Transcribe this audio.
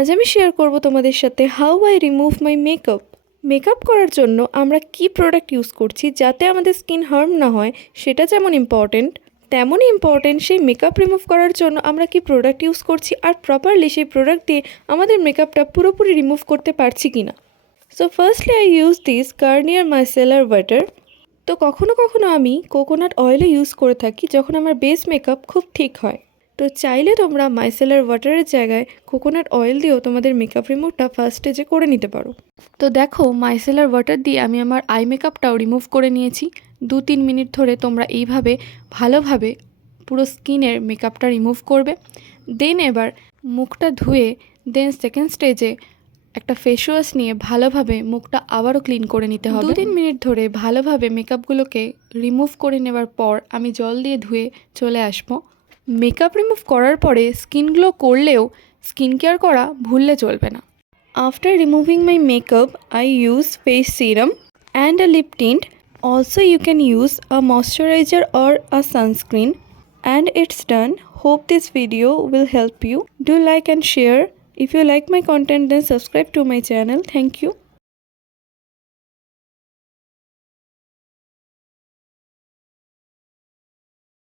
আজ আমি শেয়ার করব তোমাদের সাথে how I remove my makeup. Makeup করার জন্য আমরা কি প্রোডাক্ট ইউজ করছি যাতে আমাদের স্কিন হার্ম না হয় সেটা যেমন ইম্পর্টেন্ট, তেমনই ইম্পর্টেন্ট সেই মেকআপ রিমুভ করার জন্য আমরা কি প্রোডাক্ট ইউজ করছি আর প্রপারলি সেই প্রোডাক্ট দিয়ে আমাদের মেকআপটা পুরোপুরি রিমুভ করতে পারছি কি না। So firstly I use this Garnier micellar water. তো কখনো কখনো আমি কোকোনাট অয়েলও ইউজ করে থাকি যখন আমার বেস মেকআপ খুব ঠিক হয়। তো চাইলে তোমরা মাইসেলার ওয়াটারের জায়গায় কোকোনাট অয়েল দিয়েও তোমাদের মেকআপ রিমুভটা ফার্স্ট স্টেজে করে নিতে পারো। তো দেখো মাইসেলার ওয়াটার দিয়ে আমি আমার আই মেকআপটাও রিমুভ করে নিয়েছি। 2-3 মিনিট ধরে তোমরা এইভাবে ভালোভাবে পুরো স্কিনের মেকআপটা রিমুভ করবে। দেন এবার মুখটা ধুয়ে দেন সেকেন্ড স্টেজে একটা ফেস ওয়াশ নিয়ে ভালোভাবে মুখটা আবারও ক্লিন করে নিতে হবে। 2-3 মিনিট ধরে ভালোভাবে মেকআপগুলোকে রিমুভ করে নেওয়ার পর আমি জল দিয়ে ধুয়ে চলে আসবো। মেকআপ রিমুভ করার পরে স্কিন গ্লো করলেও স্কিন কেয়ার করা ভুললে চলবে না। After removing my makeup I use face serum and a lip tint. Also you can use a moisturizer or a sunscreen. And it's done. Hope this video will help you. Do like and share. If you like my content then subscribe to my channel. Thank you.